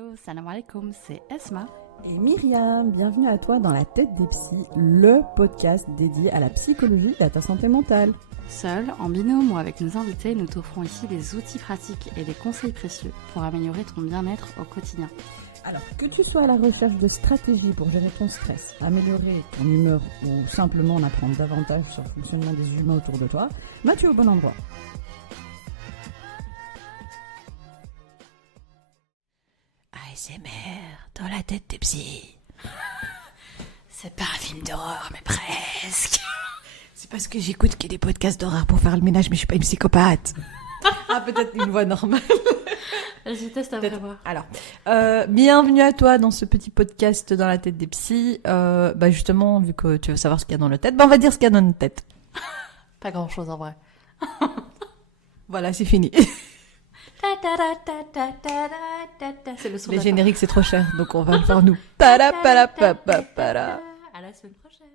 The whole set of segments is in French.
Hello, salam alaikum, c'est Esma. Et Myriam, bienvenue à toi dans La Tête des Psys, le podcast dédié à la psychologie et à ta santé mentale. Seul, en binôme ou avec nos invités, nous t'offrons ici des outils pratiques et des conseils précieux pour améliorer ton bien-être au quotidien. Alors, que tu sois à la recherche de stratégies pour gérer ton stress, améliorer ton humeur ou simplement en apprendre davantage sur le fonctionnement des humains autour de toi, bah tu es au bon endroit. ASMR dans La Tête des Psys. C'est pas un film d'horreur, mais presque. C'est parce que j'écoute qu'il y a des podcasts d'horreur pour faire le ménage, mais je suis pas une psychopathe. Ah, peut-être une voix normale. Vas-y, teste à voir. Alors, bienvenue à toi dans ce petit podcast dans La Tête des Psys. Justement, vu que tu veux savoir ce qu'il y a dans la tête, on va dire ce qu'il y a dans notre tête. Pas grand-chose en vrai. Voilà, c'est fini. C'est le son Les de la génériques, c'est trop cher, donc on va le faire nous. fin. À la semaine prochaine.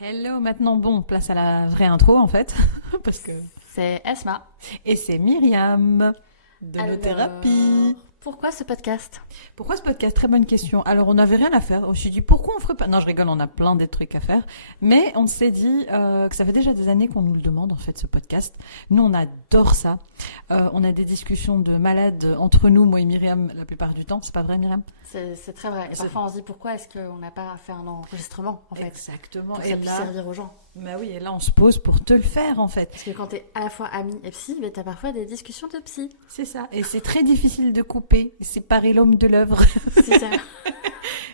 Hello, maintenant, bon, place à la vraie intro, en fait. Parce que... C'est Esma. Et c'est Myriam de Alors, nos thérapies. Pourquoi ce podcast? Pourquoi ce podcast? Très bonne question. Alors, on n'avait rien à faire. On s'est dit, pourquoi on ferait pas... Non, je rigole, on a plein de trucs à faire. Mais on s'est dit que ça fait déjà des années qu'on nous le demande, en fait, ce podcast. Nous, on adore ça. On a des discussions de malades entre nous, moi et Myriam, la plupart du temps. C'est pas vrai, Myriam? C'est très vrai. Et parfois, on se dit pourquoi est-ce qu'on n'a pas fait un enregistrement, en fait. Exactement. Pour que Et ça puisse là... servir aux gens. Bah oui, et là, on se pose pour te le faire, en fait. Parce que quand t'es à la fois ami et psy, mais t'as parfois des discussions de psy. C'est ça. Et c'est très difficile de couper, séparer l'homme de l'œuvre. C'est ça.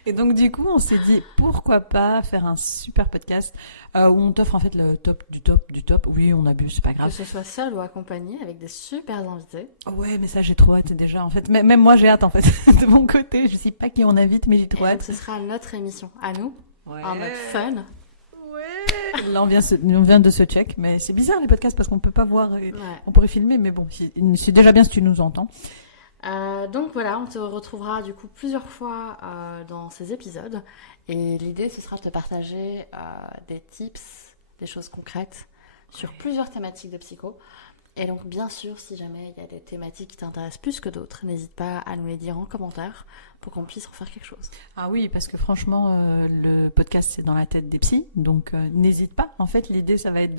Et donc, du coup, on s'est dit, pourquoi pas faire un super podcast où on t'offre en fait le top du top du top. Oui, on abuse, c'est pas Que grave. ce soit seul ou accompagné avec des super invités. Ouais, mais ça, j'ai trop hâte déjà, en fait. Même moi, j'ai hâte, en fait, de mon côté. Je sais pas qui on invite, mais j'ai trop Et donc, hâte. ce sera notre émission à nous, Ouais. en mode fun. Ouais. Là, on vient de se check, mais c'est bizarre les podcasts parce qu'on peut pas voir. Ouais. On pourrait filmer, mais bon, c'est déjà bien si tu nous entends. Donc voilà, on te retrouvera du coup plusieurs fois dans ces épisodes. Et l'idée, ce sera de te partager des tips, des choses concrètes sur plusieurs thématiques de psycho. Et donc, bien sûr, si jamais il y a des thématiques qui t'intéressent plus que d'autres, n'hésite pas à nous les dire en commentaire pour qu'on puisse en faire quelque chose. Ah oui, parce que franchement, le podcast, c'est dans la tête des psys, donc n'hésite pas. En fait, l'idée, ça va être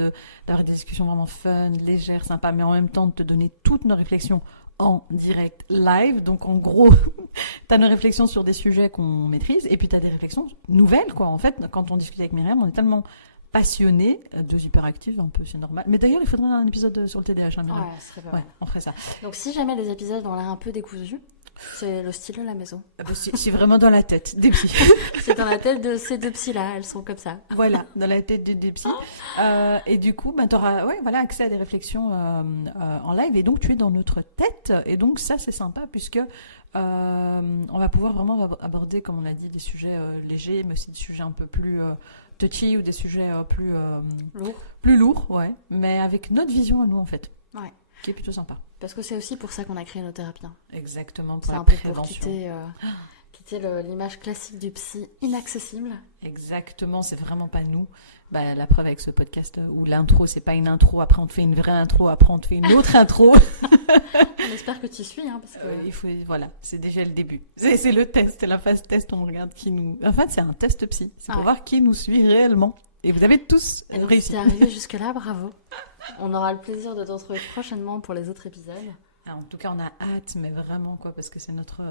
d'avoir des discussions vraiment fun, légères, sympas, mais en même temps de te donner toutes nos réflexions en direct, live. Donc en gros, tu as nos réflexions sur des sujets qu'on maîtrise, et puis tu as des réflexions nouvelles, quoi. En fait, quand on discute avec Myriam, on est tellement passionnés, deux hyperactifs, un peu, c'est normal. Mais d'ailleurs, il faudrait un épisode sur le TDAH, hein, Myriam. Ouais, ce serait pas mal. Ouais, on ferait ça. Donc, si jamais les épisodes ont l'air un peu décousus, c'est le style de la maison. Ah bah, c'est vraiment dans la tête des psys. C'est dans la tête de ces deux psys-là, elles sont comme ça. Voilà, dans la tête des psys. Et du coup, tu auras accès à des réflexions en live. Et donc, tu es dans notre tête. Et donc, ça, c'est sympa puisque on va pouvoir vraiment aborder, comme on a dit, des sujets légers, mais aussi des sujets un peu plus touchy ou des sujets plus lourds, ouais. Mais avec notre vision à nous, en fait. Ouais. Qui est plutôt sympa. Parce que c'est aussi pour ça qu'on a créé nos thérapies. Hein. Exactement, pour C'est la un peu pour prévention. quitter l'image classique du psy inaccessible. Exactement, c'est vraiment pas nous. Bah, la preuve avec ce podcast où l'intro, c'est pas une intro, après on te fait une vraie intro, après on te fait une autre intro. On espère que tu suis, hein, parce que... Voilà, c'est déjà le début. C'est le test, la phase test, on regarde qui nous... En fait, c'est un test psy, c'est pour voir qui nous suit réellement. Et vous avez tous Et donc, réussi. si t'es arrivé jusque-là, bravo. On aura le plaisir de te retrouver prochainement pour les autres épisodes. Ah, en tout cas, on a hâte, mais vraiment, quoi, parce que c'est notre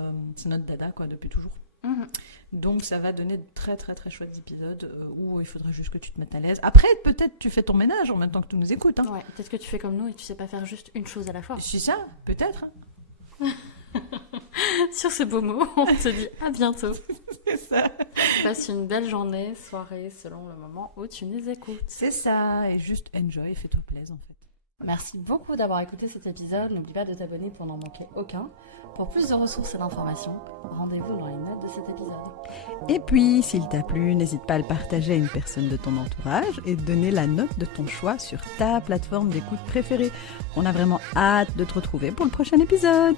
dada, quoi, depuis toujours. Mhm. Donc, ça va donner de très, très, très chouettes épisodes où il faudrait juste que tu te mettes à l'aise. Après, peut-être tu fais ton ménage en même temps que tu nous écoutes. Hein. Ouais, peut-être que tu fais comme nous et tu sais pas faire juste une chose à la fois. C'est ça, peut-être. Hein. Sur ce beau mot, on te dit à bientôt. C'est ça. Passe une belle journée, soirée, selon le moment où tu nous écoutes. C'est ça, et juste enjoy, fais-toi plaisir en fait. Merci beaucoup d'avoir écouté cet épisode. N'oublie pas de t'abonner pour n'en manquer aucun. Pour plus de ressources et d'informations, rendez-vous dans les notes de cet épisode. Et puis, s'il t'a plu, n'hésite pas à le partager à une personne de ton entourage et donner la note de ton choix sur ta plateforme d'écoute préférée. On a vraiment hâte de te retrouver pour le prochain épisode.